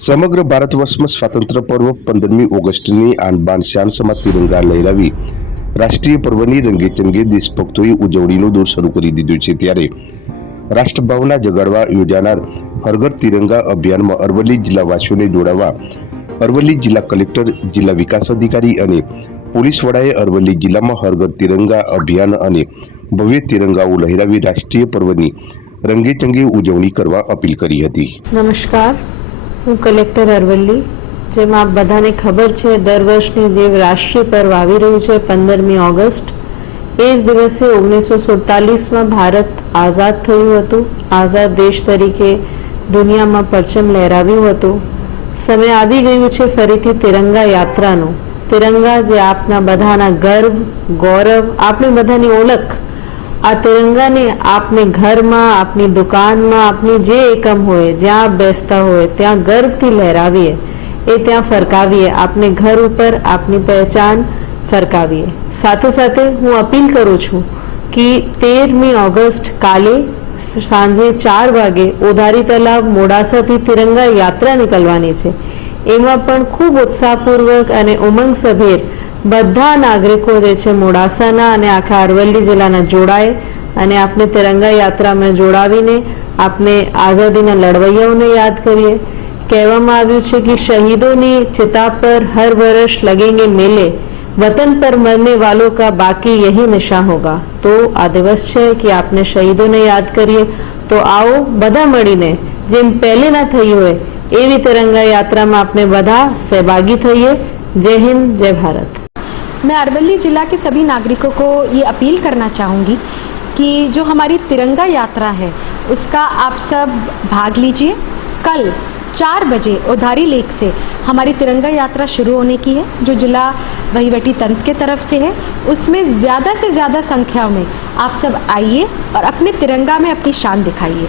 સમગ્ર ભારત વર્ષમાં સ્વાતંત્ર્ય પર્વ પંદરમી ઓગસ્ટની આનબાન શાન સમા તિરંગા લહેરાવી. રાષ્ટ્રીય પર્વની રંગેચંગે દેશભક્તોએ ઉજવણીનો દોર શરૂ કરી દીધું છે ત્યારે રાષ્ટ્રભાવના જગાડવા યોજાનાર હરઘર તિરંગા અભિયાનમાં અરવલ્લી જિલ્લાવાસીઓને જોડાવા અરવલ્લી જિલ્લા કલેક્ટર, જિલ્લા વિકાસ અધિકારી અને પોલીસ વડાએ અરવલ્લી જિલ્લામાં હરઘર તિરંગા અભિયાન અને ભવ્ય તિરંગાઓ લહેરાવી રાષ્ટ્રીય પર્વની રંગેચંગે ઉજવણી કરવા અપીલ કરી હતી. નમસ્કાર. હું કલેક્ટર અરવલ્લી, જેમાં બધાને ખબર છે, દર વર્ષની જે રાષ્ટ્રીય પર્વ આવી રહ્યું છે, પંદરમી ઓગસ્ટ. એ જ દિવસે ઓગણીસો સુડતાલીસમાં ભારત આઝાદ થયું હતું. આઝાદ દેશ તરીકે દુનિયામાં પરચમ લહેરાવ્યું હતું. સમય આવી ગયું છે ફરીથી તિરંગા યાત્રાનું. તિરંગા જે આપના બધાના ગર્વ, ગૌરવ, આપણી બધાની ઓળખ આ તિરંગાને આપને ઘરમાં, આપની દુકાનમાં, આપની જે એકમ હોય, જ્યાં આપ બેસતા હોય, ત્યાં ગર્વથી લહેરાવીએ. એ ત્યાં ફરકાવીએ. આપને ઘર ઉપર આપની પહેચાન ફરકાવીએ. સાથે સાથે હું અપીલ કરું છું કે તેરમી ઓગસ્ટ કાલે સાંજે ચાર વાગે ઉધારી તલાવ મોડાસાથી તિરંગા યાત્રા નીકળવાની છે. એમાં પણ ખૂબ ઉત્સાહપૂર્વક અને ઉમંગસભેર બધા નાગરિકો જે છે મોડાસાના અને આખા અરવલ્લી જિલ્લાના જોડાય અને આપણે તિરંગા યાત્રામાં જોડાવીને આપણે આઝાદીના લડવૈયાઓને યાદ કરીએ. કહેવામાં આવ્યું છે કે શહીદોની ચિતા પર હર વર્ષ લગેંગે મેલે, વતન પર મરને વાલો કા બાકી યહી નિશા હોગા. તો આ દિવસ છે કે આપણે શહીદોને યાદ કરીએ. તો આવો બધા મળીને, જેમ પહેલે ના થઈ હોય, એવી તિરંગા યાત્રામાં આપણે બધા સહભાગી થઈએ. જય હિન્દ, જય ભારત. मैं अरवली ज़िला के सभी नागरिकों को ये अपील करना चाहूँगी कि जो हमारी तिरंगा यात्रा है, उसका आप सब भाग लीजिए। कल चार बजे उधारी लेक से हमारी तिरंगा यात्रा शुरू होने की है, जो जिला वहीवटी तंत्र के तरफ़ से है। उसमें ज़्यादा से ज़्यादा संख्या में आप सब आइए और अपने तिरंगा में अपनी शान दिखाइए।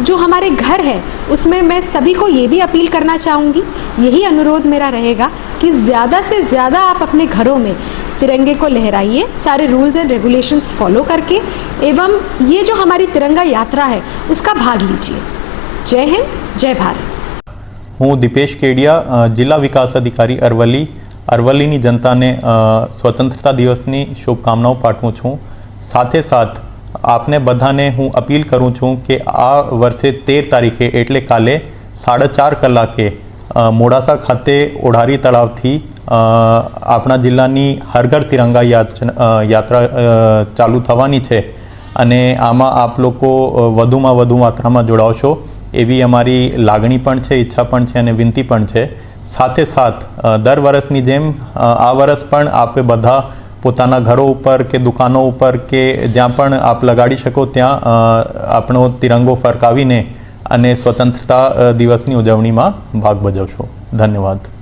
जो हमारे घर है उसमें मैं सभी को ये भी अपील करना चाहूँगी यही अनुरोध मेरा रहेगा कि ज़्यादा से ज़्यादा आप अपने घरों में तिरंगे को लहराइए सारे रूल्स एंड रेगुलेशंस फॉलो करके एवं ये जो हमारी तिरंगा यात्रा है उसका भाग लीजिए जय हिंद जय भारत હું દીપેશ કેડિયા અ, જિલ્લા વિકાસ અધિકારી અરવલ્લી અરવલ્લીની જનતાને અ, સ્વતંત્રતા દિવસની શુભકામનાઓ પાઠવું છું સાથે સાથ આપને બધાને હું અપીલ કરું છું કે આ વર્ષે તેર તારીખે, એટલે કાલે સાડા ચાર કલાકે મોડાસા ખાતે ઓઢારી તળાવથી આપણા જિલ્લાની હરઘર તિરંગા યાત્રા ચાલુ થવાની છે. અને આમાં આપ લોકો વધુમાં વધુ માત્રામાં જોડાવશો એવી અમારી લાગણી પણ છે, ઈચ્છા પણ છે અને વિનંતી પણ છે. સાથે સાથ દર વર્ષની જેમ આ વર્ષ પણ આપે બધા પોતાના ઘરો ઉપર કે દુકાનો ઉપર કે જ્યાં પણ આપ લગાડી શકો ત્યાં આપણો તિરંગો ફરકાવીને અને સ્વતંત્રતા દિવસની ઉજવણીમાં ભાગ ભજવશો. ધન્યવાદ.